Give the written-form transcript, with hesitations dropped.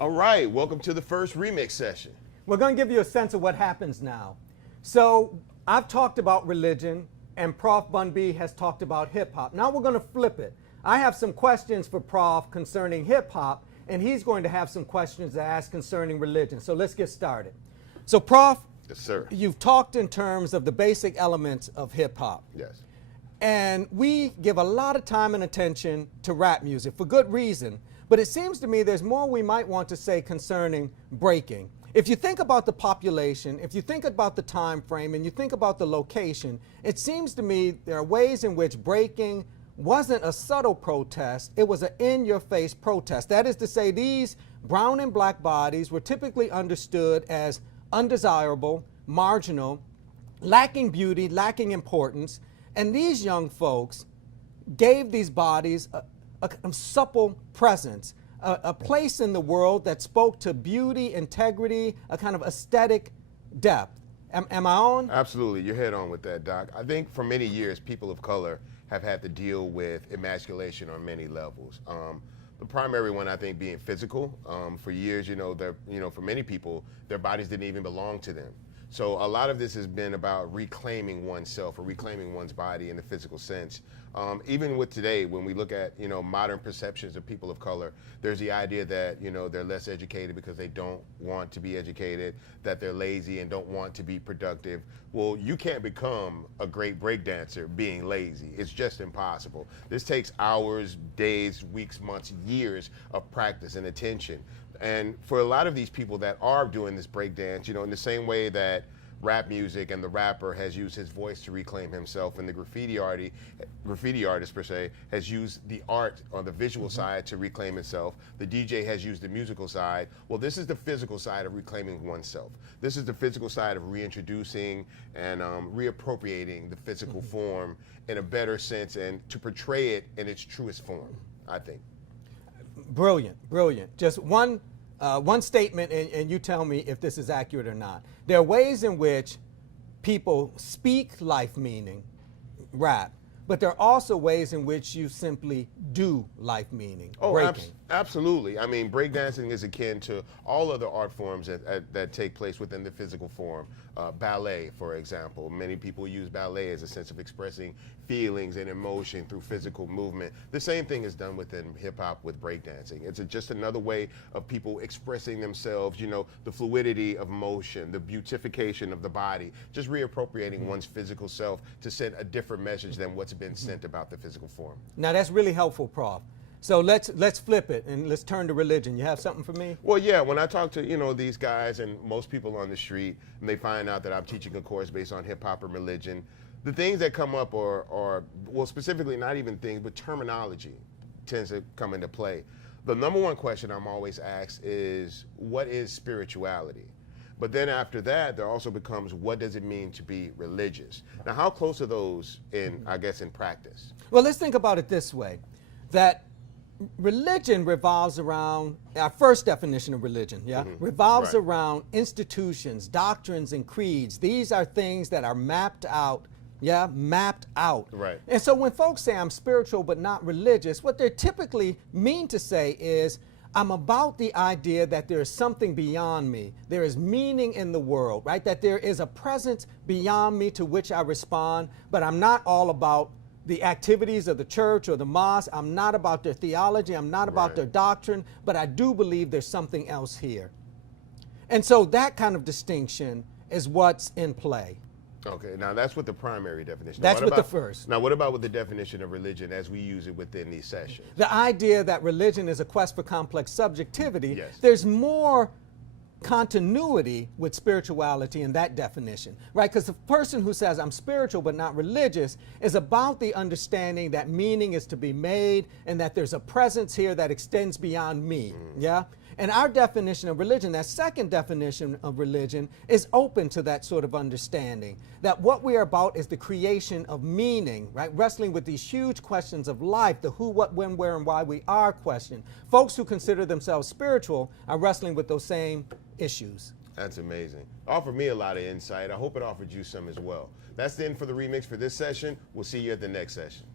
All right, welcome to the first remix session. We're going to give you a sense of what happens now. So I've talked about religion, and Prof. Bun B has talked about hip hop. Now we're going to flip it. I have some questions for Prof concerning hip hop, and he's going to have some questions to ask concerning religion. So let's get started. So Prof, Yes, sir. you've talked in terms of the basic elements of hip hop. Yes. And we give a lot of time and attention to rap music for good reason. But it seems to me there's more we might want to say concerning breaking. If you think about the population, if you think about the time frame, and you think about the location, it seems to me there are ways in which breaking wasn't a subtle protest, it was an in-your-face protest. That is to say, these brown and black bodies were typically understood as undesirable, marginal, lacking beauty, lacking importance, and these young folks gave these bodies a supple presence, a place in the world that spoke to beauty, integrity, a kind of aesthetic depth. Am I on? Absolutely, you're head on with that, Doc. I think for many years, people of color have had to deal with emasculation on many levels. The primary one, I think, being physical. For years, for many people, their bodies didn't even belong to them. So a lot of this has been about reclaiming oneself or reclaiming one's body in the physical sense. Even with today, when we look at modern perceptions of people of color, there's the idea that they're less educated because they don't want to be educated, that they're lazy and don't want to be productive. Well, you can't become a great breakdancer being lazy. It's just impossible. This takes hours, days, weeks, months, years of practice and attention. And for a lot of these people that are doing this breakdance, in the same way that rap music and the rapper has used his voice to reclaim himself, and the graffiti artist per se has used the art on the visual side to reclaim itself. The DJ has used the musical side. Well, this is the physical side of reclaiming oneself. This is the physical side of reintroducing and reappropriating the physical form in a better sense and to portray it in its truest form, I think. Brilliant, brilliant. Just one statement, and you tell me if this is accurate or not. There are ways in which people speak life meaning, rap, but there are also ways in which you simply do life meaning, breaking. Absolutely. I mean, breakdancing is akin to all other art forms that take place within the physical form. Ballet, for example. Many people use ballet as a sense of expressing feelings and emotion through physical movement. The same thing is done within hip-hop with breakdancing. It's just another way of people expressing themselves, the fluidity of motion, the beautification of the body, just reappropriating one's physical self to send a different message than what's been sent about the physical form. Now that's really helpful, Prof. So let's flip it and let's turn to religion. You have something for me? Well, yeah, when I talk to, these guys and most people on the street, and they find out that I'm teaching a course based on hip hop and religion, the things that come up are, well, specifically not even things, but terminology tends to come into play. The number one question I'm always asked is, what is spirituality? But then after that, there also becomes, what does it mean to be religious? Now, how close are those in practice? Well, let's think about it this way, that religion revolves around, our first definition of religion, revolves Right. around institutions, doctrines, and creeds. These are things that are mapped out, mapped out. Right. And so when folks say I'm spiritual but not religious, what they typically mean to say is, I'm about the idea that there is something beyond me. There is meaning in the world, right? That there is a presence beyond me to which I respond, but I'm not all about the activities of the church or the mosque. I'm not about their theology. I'm not about their doctrine, but I do believe there's something else here. And so that kind of distinction is what's in play. Okay, now that's what the primary definition. That's what what the about, first. Now, what about with the definition of religion as we use it within these sessions? The idea that religion is a quest for complex subjectivity, Yes. there's more continuity with spirituality in that definition, right? Because the person who says I'm spiritual but not religious is about the understanding that meaning is to be made and that there's a presence here that extends beyond me, And our definition of religion, that second definition of religion, is open to that sort of understanding, that what we are about is the creation of meaning, right? Wrestling with these huge questions of life, the who, what, when, where, and why we are question. Folks who consider themselves spiritual are wrestling with those same issues. That's amazing. Offered me a lot of insight. I hope it offered you some as well. That's the end for the remix for this session. We'll see you at the next session.